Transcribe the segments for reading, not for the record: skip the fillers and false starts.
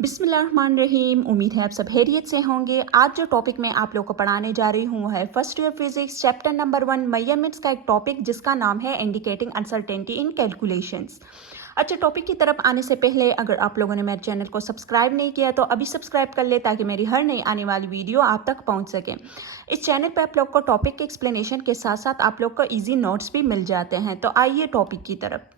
बिस्मिल्लाहिर्रहमानिर्रहीम। उम्मीद है आप सब खैरियत से होंगे। आज जो टॉपिक मैं आप लोग को पढ़ाने जा रही हूँ वो है first year physics chapter number 1 measurements का एक टॉपिक जिसका नाम है इंडिकेटिंग अनसर्टेनिटी इन कैलकुलेशंस। अच्छा, टॉपिक की तरफ आने से पहले अगर आप लोगों ने मेरे चैनल को सब्सक्राइब नहीं किया तो अभी सब्सक्राइब कर ले ताकि मेरी हर नई आने वाली वीडियो आप तक पहुंच सके। इस चैनल पे आप लोग को टॉपिक के एक्सप्लेनेशन के साथ साथ आप लोग को ईजी नोट्स भी मिल जाते हैं। तो आइए टॉपिक की तरफ।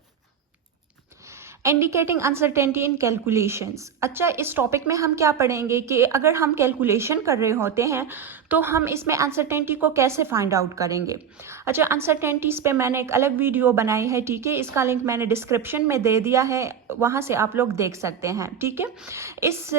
इंडिकेटिंग अनसर्टेनिटी इन कैलकुलेशंस। अच्छा, इस टॉपिक में हम क्या पढ़ेंगे कि अगर हम कैलकुलेशन कर रहे होते हैं तो हम इसमें अनसर्टेनिटी को कैसे फाइंड आउट करेंगे। अच्छा, अनसर्टेनिटीज़ पे मैंने एक अलग वीडियो बनाई है, ठीक है। इसका लिंक मैंने डिस्क्रिप्शन में दे दिया है, वहाँ से आप लोग देख सकते हैं, ठीक है। इस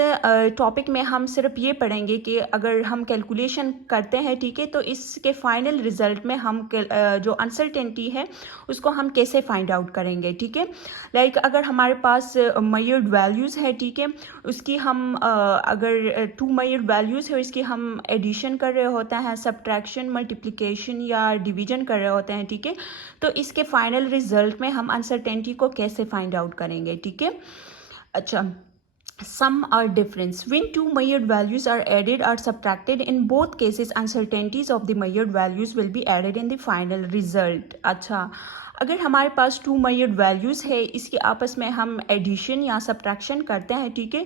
टॉपिक में हम सिर्फ ये पढ़ेंगे कि अगर हम कैलकुलेशन करते हैं, ठीक है, तो इसके फाइनल रिजल्ट में हम जो अनसर्टेनिटी है उसको हम कैसे फाइंड आउट करेंगे, ठीक है। लाइक अगर हमारे पास मेजर्ड वैल्यूज़ है, ठीक है, उसकी हम अगर 2 मेजर्ड वैल्यूज़ है इसकी हम एडिशन कर रहे होते हैं, सब्ट्रैक्शन, मल्टीप्लिकेशन या डिवीजन कर रहे होते हैं, ठीक है, तो इसके फाइनल रिजल्ट में हम अनसर्टेनिटी को कैसे फाइंड आउट करेंगे, ठीक है। अच्छा, sum or difference when two measured values are added or subtracted, in both cases uncertainties of the measured values will be added in the final result। अच्छा, अगर हमारे पास 2 measured values है, इसकी आपस में हम एडिशन या सब्ट्रैक्शन करते हैं, ठीक है,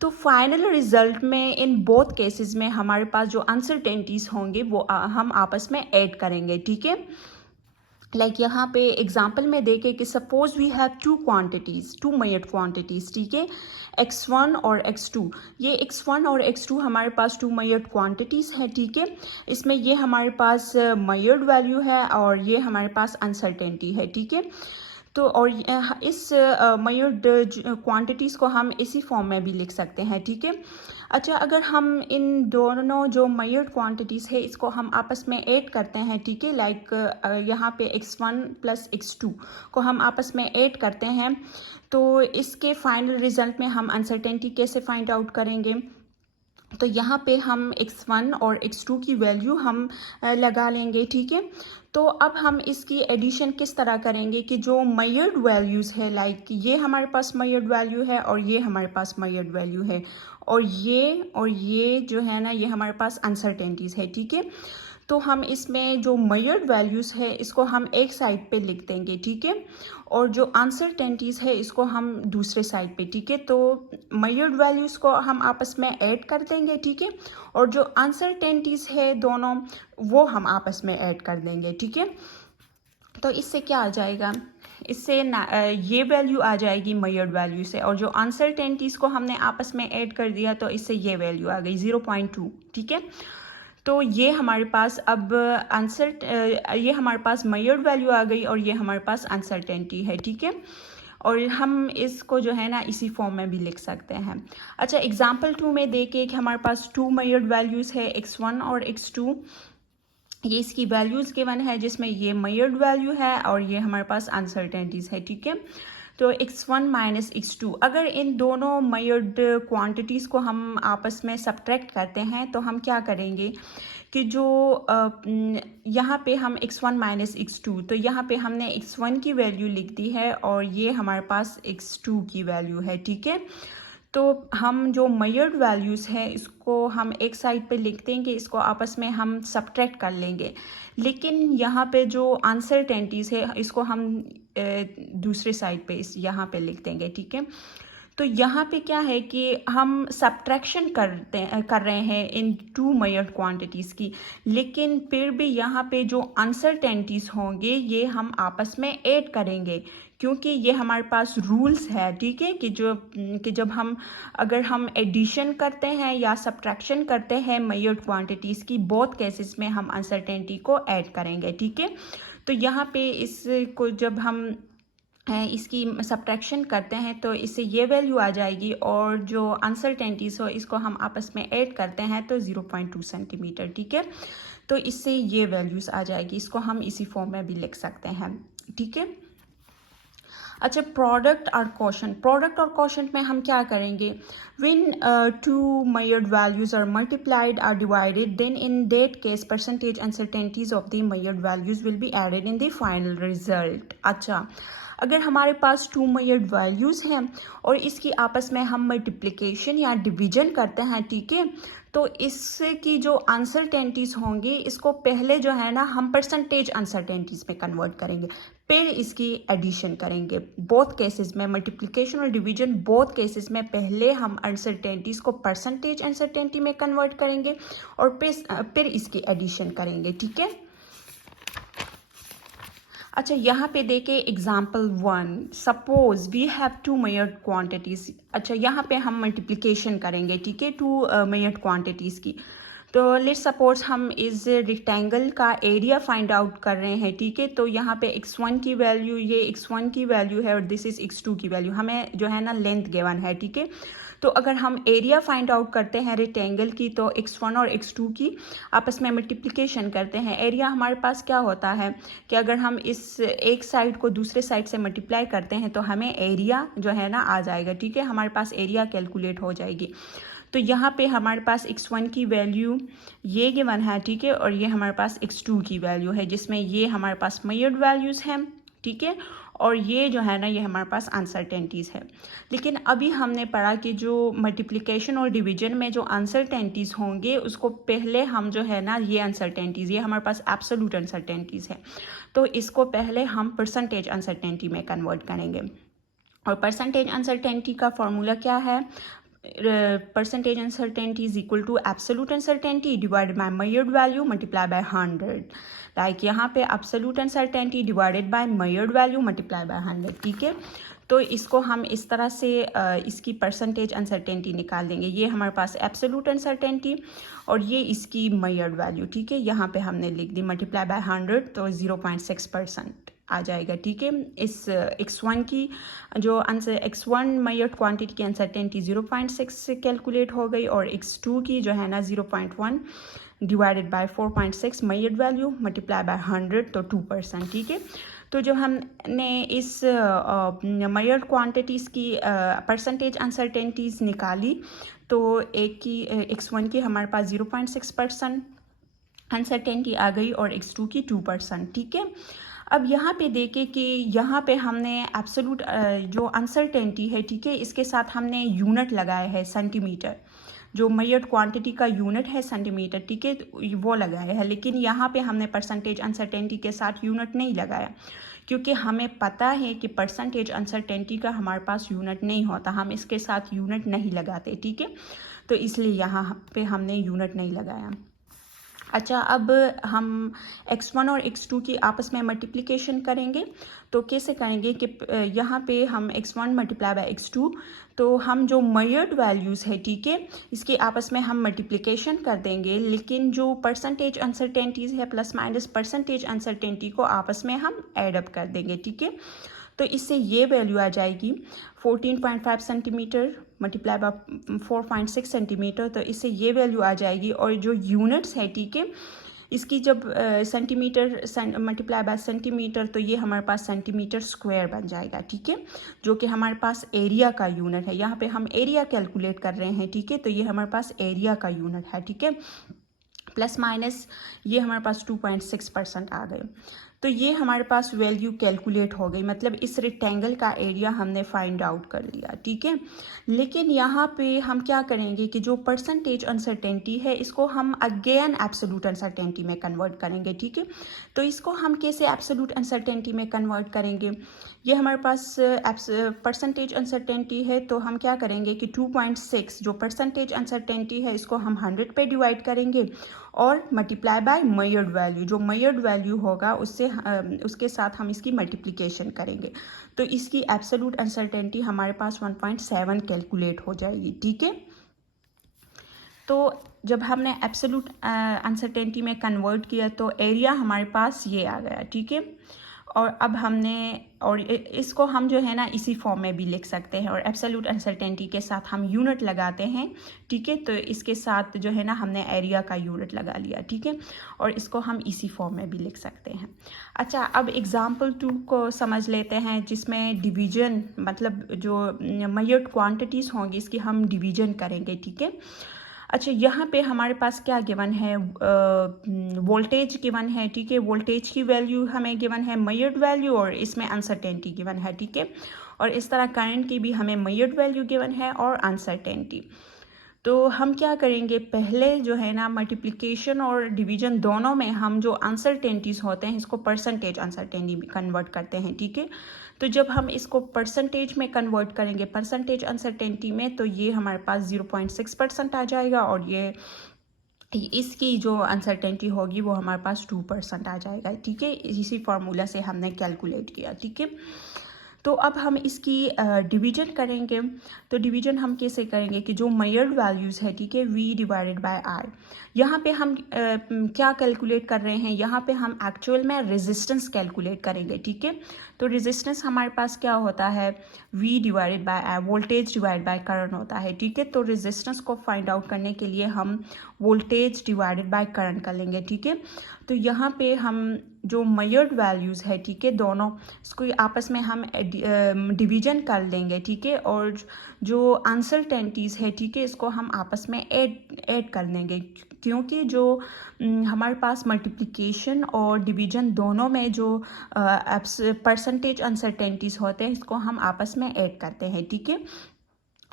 तो फाइनल रिजल्ट में इन बोथ केसेस में हमारे पास जो अनसर्टेनिटीज़ होंगे वो हम आपस में ऐड करेंगे, ठीक है। लाइक यहाँ पे एग्जाम्पल में देखें कि suppose we have 2 quantities, 2 measured quantities, ठीक है, x1 और x2। ये x1 और x2 हमारे पास 2 मेजर्ड क्वांटिटीज़ हैं, ठीक है। इसमें ये हमारे पास मेजर्ड वैल्यू है और ये हमारे पास अनसर्टेनिटी है, ठीक है। तो और इस मेजर्ड क्वांटिटीज़ को हम इसी फॉर्म में भी लिख सकते हैं, ठीक है। अच्छा, अगर हम इन दोनों जो मेजर्ड क्वांटिटीज़ है इसको हम आपस में ऐड करते हैं, ठीक है, लाइक यहाँ पे x1 प्लस x2 को हम आपस में ऐड करते हैं, तो इसके फाइनल रिजल्ट में हम अनसर्टेनिटी कैसे फाइंड आउट करेंगे। तो यहाँ पे हम x1 और x2 की वैल्यू हम लगा लेंगे, ठीक है। तो अब हम इसकी एडिशन किस तरह करेंगे कि जो मेजर्ड वैल्यूज़ है, लाइक ये हमारे पास मेजर्ड वैल्यू है और ये हमारे पास मेजर्ड वैल्यू है और ये जो है ना ये हमारे पास अनसर्टेनिटीज़ है, ठीक है। तो हम इसमें जो मेजर्ड वैल्यूज़ है इसको हम एक साइड पे लिख देंगे, ठीक है, और जो अनसर्टेनिटीज़ है इसको हम दूसरे साइड पे, ठीक है। तो मेजर्ड वैल्यूज़ को हम आपस में ऐड कर देंगे, ठीक है, और जो अनसर्टेनिटीज़ है दोनों वो हम आपस में ऐड कर देंगे, ठीक है। तो इससे क्या आ जाएगा, इससे ये वैल्यू आ जाएगी मेजर्ड वैल्यू से, और जो अनसर्टेनिटीज़ को हमने आपस में ऐड कर दिया तो इससे ये वैल्यू आ गई 0.2, ठीक है। तो ये हमारे पास अब ये हमारे पास मेजर्ड वैल्यू आ गई और ये हमारे पास अनसर्टेनिटी है, ठीक है। और हम इसको जो है ना इसी फॉर्म में भी लिख सकते हैं। अच्छा, एग्जाम्पल 2 में देखें कि हमारे पास 2 मेजर्ड वैल्यूज़ है x1 और x2। ये इसकी वैल्यूज़ गिवन है जिसमें ये मेजर्ड वैल्यू है और ये हमारे पास अनसर्टेनिटीज़ है, ठीक है। तो x1 माइनस x2, अगर इन दोनों मेजर्ड क्वांटिटीज़ को हम आपस में सब्ट्रैक्ट करते हैं तो हम क्या करेंगे कि जो यहाँ पे हम x1 माइनस x2, तो यहाँ पे हमने x1 की वैल्यू लिख दी है और ये हमारे पास x2 की वैल्यू है, ठीक है। तो हम जो मेजर्ड वैल्यूज़ है इसको हम एक साइड पे लिख देंगे, इसको आपस में हम सब्ट्रैक्ट कर लेंगे, लेकिन यहाँ पे जो अनसर्टेनिटीज़ है इसको हम दूसरे साइड पे इस यहाँ पे लिख देंगे, ठीक है। तो यहाँ पे क्या है कि हम सब्ट्रैक्शन कर रहे हैं इन 2 मेजर्ड क्वांटिटीज़ की, लेकिन फिर भी यहाँ पे जो अनसर्टेनिटीज़ होंगे ये हम आपस में ऐड करेंगे, क्योंकि ये हमारे पास रूल्स है, ठीक है, कि जब हम अगर हम एडिशन करते हैं या सब्ट्रैक्शन करते हैं मेजर्ड क्वांटिटीज़ की, बोथ केसेस में हम अनसर्टेनिटी को ऐड करेंगे, ठीक है। तो यहाँ पे इसको जब हम इसकी सब्ट्रैक्शन करते हैं तो इससे ये वैल्यू आ जाएगी और जो अनसर्टेनिटीज़ हो इसको हम आपस में ऐड करते हैं तो 0.2 सेंटीमीटर, ठीक है। तो इससे ये वैल्यूज़ आ जाएगी, इसको हम इसी फॉर्म में भी लिख सकते हैं, ठीक है। अच्छा, प्रोडक्ट और क्वोशंट। प्रोडक्ट और क्वोशंट में हम क्या करेंगे, when 2 measured values are multiplied are divided, then in that case percentage uncertainties of the measured values will be added in the final result. अच्छा, अगर हमारे पास 2 मेजर्ड वैल्यूज़ हैं और इसकी आपस में हम मल्टीप्लिकेशन या डिवीजन करते हैं, ठीक है, तो इसकी जो अनसर्टेनिटीज़ होंगी इसको पहले जो है ना हम परसेंटेज अनसर्टेनिटीज़ में कन्वर्ट करेंगे, फिर इसकी एडिशन करेंगे। बोथ केसेस में, मल्टीप्लिकेशन और डिवीजन, बोथ केसेस में पहले हम अनसर्टेनिटीज़ को परसेंटेज अनसर्टेनिटी में कन्वर्ट करेंगे और फिर इसकी एडिशन करेंगे, ठीक है। अच्छा, यहाँ पे देखे example 1, suppose we have 2 measured quantities. अच्छा, यहाँ पे हम मल्टीप्लिकेशन करेंगे, ठीक है, 2 मेजर्ड क्वांटिटीज़ की। तो लेट्स सपोज हम इस रेक्टेंगल का एरिया फाइंड आउट कर रहे हैं, ठीक है। तो यहाँ पे x1 की वैल्यू, ये x1 की वैल्यू है और दिस इज़ x2 की वैल्यू, हमें जो है ना लेंथ गिवन है, ठीक है। तो अगर हम एरिया फाइंड आउट करते हैं रेक्टेंगल की, तो x1 और x2 की आपस में मल्टीप्लिकेशन करते हैं। एरिया हमारे पास क्या होता है कि अगर हम इस एक साइड को दूसरे साइड से मल्टीप्लाई करते हैं तो हमें एरिया जो है ना आ जाएगा, ठीक है, हमारे पास एरिया कैलकुलेट हो जाएगी। तो यहाँ पे हमारे पास x1 की वैल्यू ये गिवन है, ठीक है, और ये हमारे पास x2 की वैल्यू है, जिसमें ये हमारे पास मेजर्ड वैल्यूज़ हैं, ठीक है, और ये जो है ना ये हमारे पास अनसर्टेनिटीज़ है। लेकिन अभी हमने पढ़ा कि जो मल्टीप्लिकेशन और डिवीजन में जो अनसर्टेनिटीज़ होंगे उसको पहले हम जो है ना ये अनसर्टेनिटीज़, ये हमारे पास एब्सोल्यूट अनसर्टेनिटीज़ है, तो इसको पहले हम परसेंटेज अनसर्टेनिटी में कन्वर्ट करेंगे। और परसेंटेज अनसर्टेनिटी का फॉर्मूला क्या है? Percentage uncertainty is equal to absolute uncertainty divided by measured value multiply by 100। Like यहाँ पे absolute uncertainty divided by measured value multiply by 100, ठीक है। तो इसको हम इस तरह से इसकी परसेंटेज अनसर्टेनिटी निकाल देंगे। ये हमारे पास एब्सोल्यूट अनसर्टेनिटी और ये इसकी मेजर्ड वैल्यू, ठीक है, यहाँ पे हमने लिख दी मल्टीप्लाई बाय 100, तो 0.6% आ जाएगा, ठीक है। इस x1 की जो x1 मेजर्ड क्वांटिटी की अनसर्टेनिटी 0.6 से कैलकुलेट हो गई और x2 की जो है ना 0.1 divided by 4.6 measured value multiply by 100, तो 2%, ठीक है। तो जो हमने इस मेजर्ड क्वांटिटीज़ की परसेंटेज अनसर्टेनिटीज़ निकाली, तो एक की x1 की हमारे पास 0.6% अनसर्टेनिटी आ गई और x2 की 2%, ठीक है। अब यहाँ पे देखें कि यहाँ पे हमने एब्सोल्यूट जो अनसर्टेनिटी है, ठीक है, इसके साथ हमने यूनिट लगाया है सेंटीमीटर, जो मेजर्ड क्वांटिटी का यूनिट है सेंटीमीटर, ठीक है, वो लगाया है। लेकिन यहाँ पे हमने परसेंटेज अनसर्टेनिटी के साथ यूनिट नहीं लगाया, क्योंकि हमें पता है कि परसेंटेज अनसर्टेनिटी का हमारे पास यूनिट नहीं होता, हम इसके साथ यूनिट नहीं लगाते, ठीक है। तो इसलिए यहाँ पे हमने यूनिट नहीं लगाया। अच्छा, अब हम x1 और x2 की आपस में मल्टीप्लिकेशन करेंगे। तो कैसे करेंगे कि यहाँ पे हम x1 मल्टीप्लाई बाय x2, तो हम जो मेजर्ड वैल्यूज़ है, ठीक है, इसके आपस में हम मल्टीप्लिकेशन कर देंगे, लेकिन जो परसेंटेज अनसर्टेनिटीज़ है प्लस माइनस परसेंटेज अनसर्टेनिटी को आपस में हम ऐड अप कर देंगे, ठीक है। तो इससे ये वैल्यू आ जाएगी 14.5 सेंटीमीटर मल्टीप्लाई बाय 4.6 सेंटीमीटर, तो इससे ये वैल्यू आ जाएगी। और जो यूनिट्स है, ठीक है, इसकी जब सेंटीमीटर मल्टीप्लाई बाय सेंटीमीटर, तो ये हमारे पास सेंटीमीटर स्क्वायर बन जाएगा, ठीक है, जो कि हमारे पास एरिया का यूनिट है। यहाँ पे हम एरिया कैलकुलेट कर रहे हैं, ठीक है, तो ये हमारे पास एरिया का यूनिट है, ठीक है, प्लस माइनस ये हमारे पास 2.6% आ गए। तो ये हमारे पास वैल्यू कैलकुलेट हो गई, मतलब इस रेक्टेंगल का एरिया हमने फाइंड आउट कर लिया, ठीक है। लेकिन यहाँ पे हम क्या करेंगे कि जो परसेंटेज अनसर्टेनिटी है इसको हम अगेन एब्सोल्यूट अनसर्टेनिटी में कन्वर्ट करेंगे, ठीक है। तो इसको हम कैसे एब्सोल्यूट अनसर्टेनिटी में कन्वर्ट करेंगे? ये हमारे पास परसेंटेज अनसर्टेनिटी है, तो हम क्या करेंगे कि 2.6 जो परसेंटेज अनसर्टेनिटी है इसको हम 100 पे डिवाइड करेंगे और मल्टीप्लाई बाय मेजर्ड वैल्यू, जो मेजर्ड वैल्यू होगा उसके साथ हम इसकी मल्टीप्लिकेशन करेंगे। तो इसकी एब्सोल्यूट अनसर्टेनिटी हमारे पास 1.7 कैलकुलेट हो जाएगी, ठीक है। तो जब हमने एब्सोल्यूट अनसर्टेनिटी में कन्वर्ट किया तो एरिया हमारे पास ये आ गया, ठीक है। और अब हमने और इसको हम जो है ना इसी फॉर्म में भी लिख सकते हैं, और एब्सोल्यूट अनसर्टेनिटी के साथ हम यूनिट लगाते हैं, ठीक है। तो इसके साथ जो है ना हमने एरिया का यूनिट लगा लिया, ठीक है, और इसको हम इसी फॉर्म में भी लिख सकते हैं। अच्छा, अब एग्जाम्पल 2 को समझ लेते हैं, जिसमें डिवीजन, मतलब जो मेजर्ड क्वांटिटीज़ होंगी इसकी हम डिवीजन करेंगे, ठीक है। अच्छा, यहाँ पे हमारे पास क्या गिवन है, वोल्टेज गिवन है, ठीक है, वोल्टेज की वैल्यू हमें गिवन है, मेजर्ड वैल्यू, और इसमें अनसर्टेनिटी गिवन है, ठीक है। और इस तरह करंट की भी हमें मेजर्ड वैल्यू गिवन है और अनसर्टेनिटी। तो हम क्या करेंगे, पहले जो है ना मल्टीप्लिकेशन और डिवीजन दोनों में हम जो अनसर्टेनिटीज़ होते हैं इसको परसेंटेज अनसर्टेनिटी में कन्वर्ट करते हैं, ठीक है। तो जब हम इसको परसेंटेज में कन्वर्ट करेंगे परसेंटेज अनसर्टेनिटी में, तो ये हमारे पास 0.6% आ जाएगा, और ये इसकी जो अनसर्टेनिटी होगी वो हमारे पास 2% आ जाएगा, ठीक है। इसी फार्मूला से हमने कैलकुलेट किया, ठीक है। तो अब हम इसकी डिवीजन करेंगे। तो डिवीजन हम कैसे करेंगे कि जो मेजर्ड वैल्यूज़ है, ठीक है, V डिवाइडेड बाय R, यहाँ पे हम क्या कैलकुलेट कर रहे हैं, यहाँ पे हम एक्चुअल में रेजिस्टेंस कैलकुलेट करेंगे, ठीक है। तो रेजिस्टेंस हमारे पास क्या होता है, V divided by R, voltage divide by current होता है, ठीक है। तो रेजिस्टेंस को फाइंड आउट करने के लिए हम वोल्टेज डिवाइडेड बाय करंट कर लेंगे, ठीक है। तो यहाँ पे हम जो मेजर्ड वैल्यूज़ है, ठीक है, दोनों इसको आपस में हम डिवीजन कर लेंगे, ठीक है। और जो अनसर्टेनिटीज़ है, ठीक है, इसको हम आपस में ऐड कर लेंगे, क्योंकि जो हमारे पास मल्टीप्लिकेशन और डिवीजन दोनों में जो परसेंटेज अनसर्टेनिटीज़ होते हैं इसको हम आपस में ऐड करते हैं, ठीक है।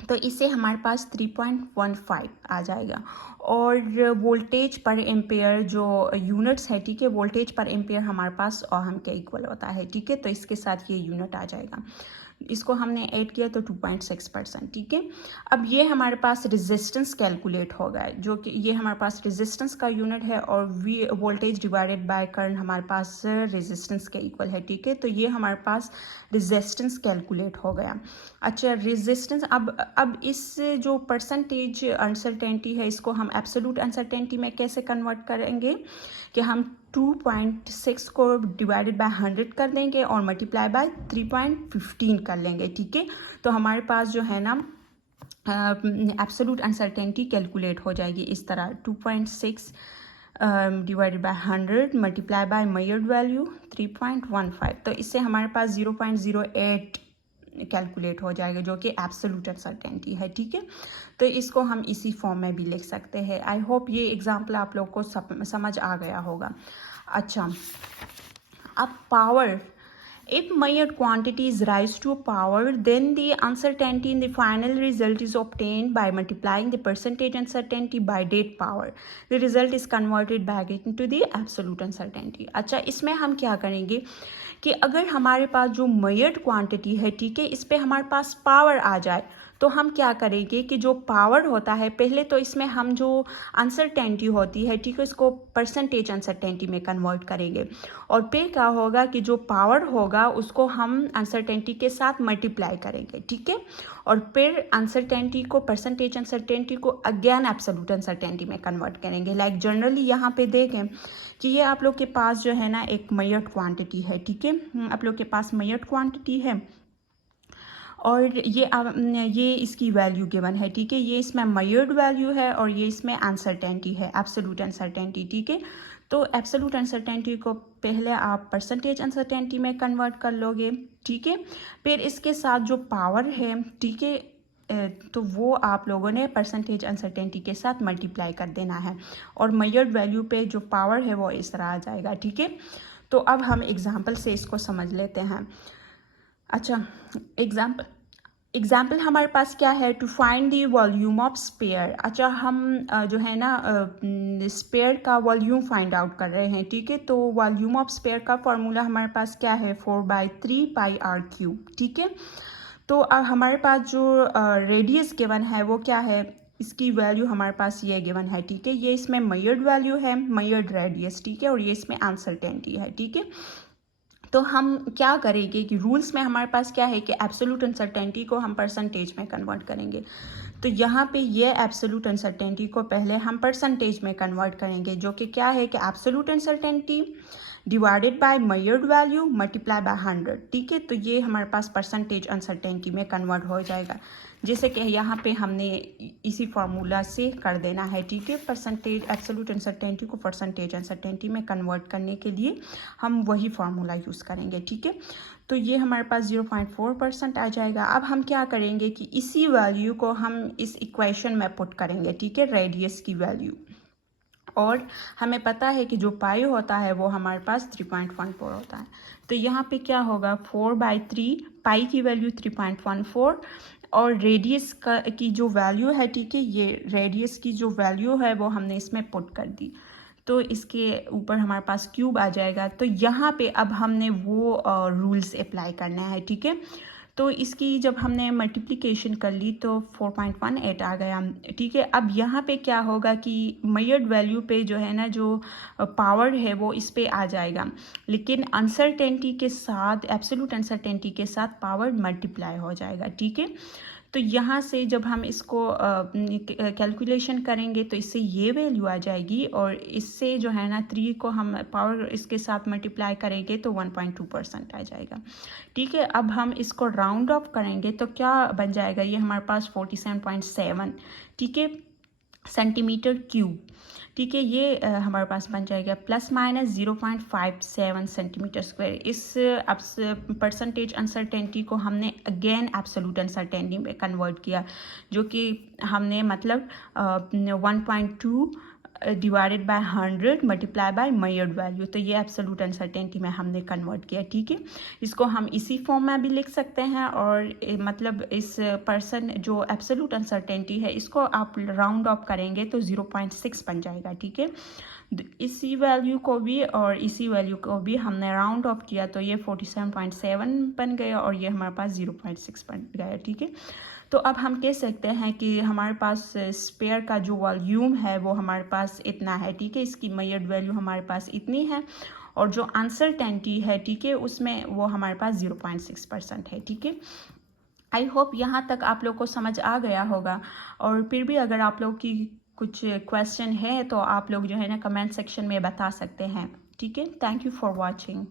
तो इससे हमारे पास 3.15 आ जाएगा। और वोल्टेज पर एम्पेयर जो यूनिट्स है, ठीक है, वोल्टेज पर एम्पेयर हमारे पास ओहम के इक्वल होता है, ठीक है। तो इसके साथ ये यूनिट आ जाएगा, इसको हमने ऐड किया तो 2.6%, ठीक है। अब ये हमारे पास रेजिस्टेंस कैलकुलेट हो गया, जो कि ये हमारे पास रेजिस्टेंस का यूनिट है, और V voltage divided by current हमारे पास रेजिस्टेंस के इक्वल है, ठीक है। तो ये हमारे पास रेजिस्टेंस कैलकुलेट हो गया। अच्छा, रेजिस्टेंस, अब इस जो परसेंटेज अनसर्टेनिटी है इसको हम एब्सोल्यूट अनसर्टेनिटी में कैसे कन्वर्ट करेंगे कि हम 2.6 को डिवाइडेड बाय 100 कर देंगे और मल्टीप्लाई बाय 3.15 कर लेंगे, ठीक है। तो हमारे पास जो है ना एब्सोल्यूट अनसर्टेनिटी कैलकुलेट हो जाएगी इस तरह, 2.6 divided by 100 multiply by measured value 3.15। तो इससे हमारे पास 0.08 कैलकुलेट हो जाएगा, जो कि एब्सोल्यूट अनसर्टेनिटी है, ठीक है। तो इसको हम इसी फॉर्म में भी लिख सकते हैं। आई होप ये एग्जाम्पल आप लोग को समझ आ गया होगा। अच्छा, अब power, if measured quantities rise to power, then the uncertainty in the final result is obtained by multiplying the percentage uncertainty by that power. The result is converted back into the absolute uncertainty. अच्छा, इसमें हम क्या करेंगे कि अगर हमारे पास जो measured quantity है, ठीक है, इस पे हमारे पास पावर आ जाए, तो हम क्या करेंगे कि जो पावर होता है, पहले तो इसमें हम जो अनसर्टेनिटी होती है, ठीक है, इसको परसेंटेज अनसर्टेनिटी में कन्वर्ट करेंगे, और फिर क्या होगा कि जो पावर होगा उसको हम अनसर्टेनिटी के साथ मल्टीप्लाई करेंगे, ठीक है। और फिर अनसर्टेनिटी को, परसेंटेज अनसर्टेनिटी को अगेन एब्सोल्यूट अनसर्टेनिटी में कन्वर्ट करेंगे। लाइक जनरली यहाँ पे देखें कि ये आप लोग के पास जो है ना एक मेजर्ड क्वांटिटी है, ठीक है, आप लोग के पास मेजर्ड क्वांटिटी है, और ये इसकी वैल्यू गिवन है, ठीक है। ये इसमें मेजर्ड वैल्यू है और ये इसमें अनसर्टेनिटी है, एब्सोल्यूट अनसर्टेनिटी, ठीक है। तो एब्सोल्यूट अनसर्टेनिटी को पहले आप परसेंटेज अनसर्टेनिटी में कन्वर्ट कर लोगे, ठीक है। फिर इसके साथ जो पावर है, ठीक है, तो वो आप लोगों ने परसेंटेज अनसर्टेनिटी के साथ मल्टीप्लाई कर देना है, और मेजर्ड वैल्यू पे जो पावर है वो इस तरह आ जाएगा, ठीक है। तो अब हम एग्जाम्पल से इसको समझ लेते हैं। अच्छा, एग्जाम्पल हमारे पास क्या है, to find the volume of sphere. अच्छा, हम जो है ना स्पेयर का वॉल्यूम फाइंड आउट कर रहे हैं, ठीक है। तो वॉल्यूम ऑफ स्पेयर का फॉर्मूला हमारे पास क्या है, 4/3 πr³, ठीक है। तो अब हमारे पास जो रेडियस गिवन है वो क्या है, इसकी वैल्यू हमारे पास ये गिवन है, ठीक है। ये इसमें मेजर्ड वैल्यू है, मेजर्ड रेडियस, ठीक है, और ये इसमें अनसर्टेनिटी है, ठीक है। तो हम क्या करेंगे कि रूल्स में हमारे पास क्या है कि एब्सोल्यूट अनसर्टेनिटी को हम परसेंटेज में कन्वर्ट करेंगे। तो यहाँ पे ये एब्सोल्यूट अनसर्टेनिटी को पहले हम परसेंटेज में कन्वर्ट करेंगे, जो कि क्या है कि absolute uncertainty divided by measured value multiply by 100, ठीक है। तो ये हमारे पास परसेंटेज अनसर्टेनिटी में कन्वर्ट हो जाएगा। जैसे कि यहाँ पे हमने इसी फार्मूला से कर देना है, ठीक है। परसेंटेज एब्सोल्यूट अनसर्टेनिटी को परसेंटेज अनसर्टेनिटी में कन्वर्ट करने के लिए हम वही फार्मूला यूज़ करेंगे, ठीक है। तो ये हमारे पास 0.4% आ जाएगा। अब हम क्या करेंगे कि इसी वैल्यू को हम इस इक्वेशन में पुट करेंगे, ठीक है, रेडियस की वैल्यू। और हमें पता है कि जो पाई होता है वो हमारे पास 3.14 होता है। तो यहाँ पे क्या होगा, 4/3, पाई की वैल्यू 3.14 और रेडियस की जो वैल्यू है, ठीक है, ये रेडियस की जो वैल्यू है वो हमने इसमें पुट कर दी। तो इसके ऊपर हमारे पास क्यूब आ जाएगा। तो यहाँ पे अब हमने वो रूल्स अप्लाई करना है, ठीक है। तो इसकी जब हमने मल्टीप्लिकेशन कर ली तो 4.18 आ गया, ठीक है। अब यहाँ पे क्या होगा कि मेजर्ड वैल्यू पे जो है ना, जो पावर है वो इस पे आ जाएगा, लेकिन अनसर्टेनिटी के साथ, एब्सोल्यूट अनसर्टेनिटी के साथ पावर मल्टीप्लाई हो जाएगा, ठीक है। तो यहाँ से जब हम इसको कैलकुलेशन करेंगे तो इससे ये वैल्यू आ जाएगी, और इससे जो है ना 3 को हम पावर इसके साथ मल्टीप्लाई करेंगे तो 1.2% आ जाएगा, ठीक है। अब हम इसको राउंड ऑफ करेंगे तो क्या बन जाएगा, ये हमारे पास 47.7, ठीक है, सेंटीमीटर क्यूब, ठीक है। ये हमारे पास बन जाएगा ±0.57 सेंटीमीटर स्क्वायर। इस परसेंटेज अनसर्टेनिटी को हमने अगेन एब्सोल्यूट अनसर्टेनिटी में कन्वर्ट किया, जो कि हमने मतलब 1.2 divided by 100 multiply by measured value. तो ये एब्सोल्यूट अनसर्टेनिटी में हमने कन्वर्ट किया, ठीक है। इसको हम इसी फॉर्म में भी लिख सकते हैं, और मतलब इस पर्सन जो एब्सोल्यूट अनसर्टेनिटी है इसको आप राउंड ऑफ करेंगे तो 0.6 बन जाएगा, ठीक है। इसी वैल्यू को भी और इसी वैल्यू को भी हमने राउंड ऑफ किया तो ये 47.7 बन गया, और ये हमारे पास 0.6 बन गया, ठीक है। तो अब हम कह सकते हैं कि हमारे पास स्पेयर का जो वॉल्यूम है वो हमारे पास इतना है, ठीक है। इसकी मेजर्ड वैल्यू हमारे पास इतनी है, और जो अनसर्टेनिटी है, ठीक है, उसमें वो हमारे पास 0.6% है, ठीक है। आई होप यहाँ तक आप लोग को समझ आ गया होगा, और फिर भी अगर आप लोग की कुछ क्वेश्चन है तो आप लोग जो है ना कमेंट सेक्शन में बता सकते हैं, ठीक है। Thank you for watching.